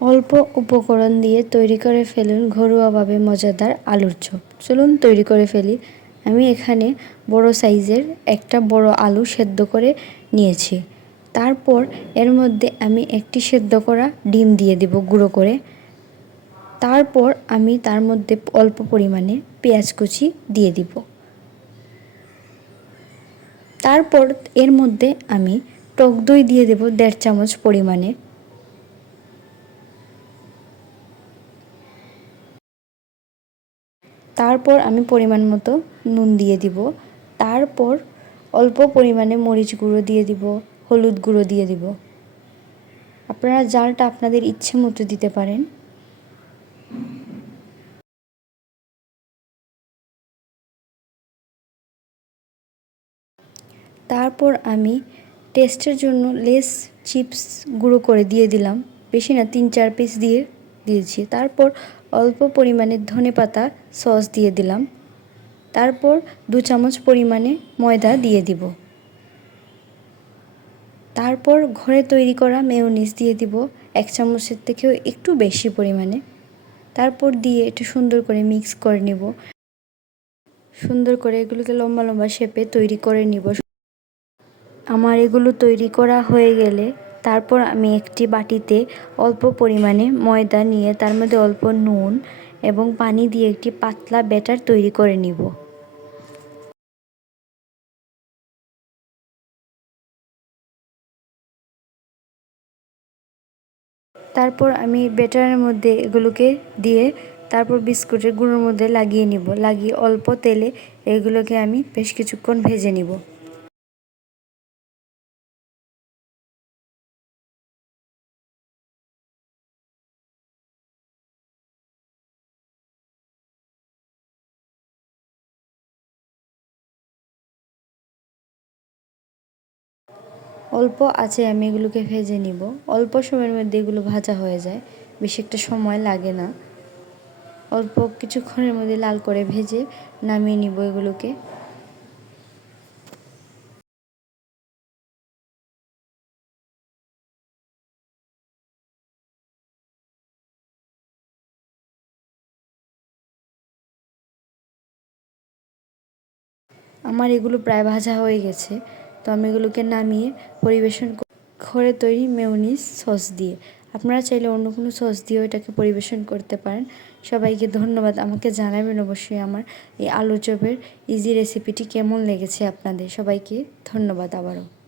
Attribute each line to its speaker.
Speaker 1: অল্প উপকরণ দিয়ে তৈরি করে ফেলুন ঘরোয়াভাবে মজাদার আলুর চপ। চলুন তৈরি করে ফেলি। আমি এখানে বড় সাইজের একটা বড় আলু সেদ্ধ করে নিয়েছি। তারপর এর মধ্যে আমি একটি সেদ্ধ করা ডিম দিয়ে দেব গুঁড়ো করে। তারপর আমি তার মধ্যে অল্প পরিমাণে পেঁয়াজ কুচি দিয়ে দিব। তারপর এর মধ্যে আমি টক দই দিয়ে দেব দেড় চামচ পরিমাণে। তারপর আমি পরিমাণ মতো নুন দিয়ে দিব। তারপর অল্প পরিমাণে মরিচ গুঁড়ো দিয়ে দিব, হলুদ গুঁড়ো দিয়ে দিব। আপনারা জালটা আপনাদের ইচ্ছে মতো দিতে পারেন। তারপর আমি টেস্টের জন্য লেস চিপস গুঁড়ো করে দিয়ে দিলাম। বেশি না, তিন চার পিস দিয়ে দিয়েছি। তারপর অল্প পরিমাণে ধনে পাতা সস দিয়ে দিলাম। তারপর দু চামচ পরিমাণে ময়দা দিয়ে দিব। তারপর ঘরে তৈরি করা মেয়োনিজ দিয়ে দিব এক চামচের থেকেও একটু বেশি পরিমাণে। তারপর দিয়ে একটু সুন্দর করে মিক্স করে নিব। সুন্দর করে এগুলোকে লম্বা লম্বা শেপে তৈরি করে নিব। আমার এগুলো তৈরি করা হয়ে গেলে তারপর আমি একটি বাটিতে অল্প পরিমাণে ময়দা নিয়ে তার মধ্যে অল্প নুন এবং পানি দিয়ে একটি পাতলা ব্যাটার তৈরি করে নিব। তারপর আমি ব্যাটারের মধ্যে এগুলোকে দিয়ে তারপর বিস্কুটের গুঁড়োর মধ্যে লাগিয়ে নিব। লাগিয়ে অল্প তেলে এগুলোকে আমি বেশ কিছুক্ষণ ভেজে নিব। অল্প আছে, আমি এগুলোকে ভেজে নিব। অল্প সময়ের মধ্যে এগুলো ভাজা হয়ে যায়। বেশি একটা সময় লাগে না। অল্প কিছুক্ষণের মধ্যে লাল করে ভেজে নামিয়ে নিব এগুলোকে। আমার এগুলো প্রায় ভাজা হয়ে গেছে। তো আমি এগুলোকে নামিয়ে পরিবেশন করে তৈরি মেউনিস সস দিয়ে। আপনারা চাইলে অন্য কোনো সস দিয়েও এটাকে পরিবেশন করতে পারেন। সবাইকে ধন্যবাদ। আমাকে জানাবেন অবশ্যই আমার এই আলু চপের ইজি রেসিপিটি কেমন লেগেছে আপনাদের। সবাইকে ধন্যবাদ আবারও।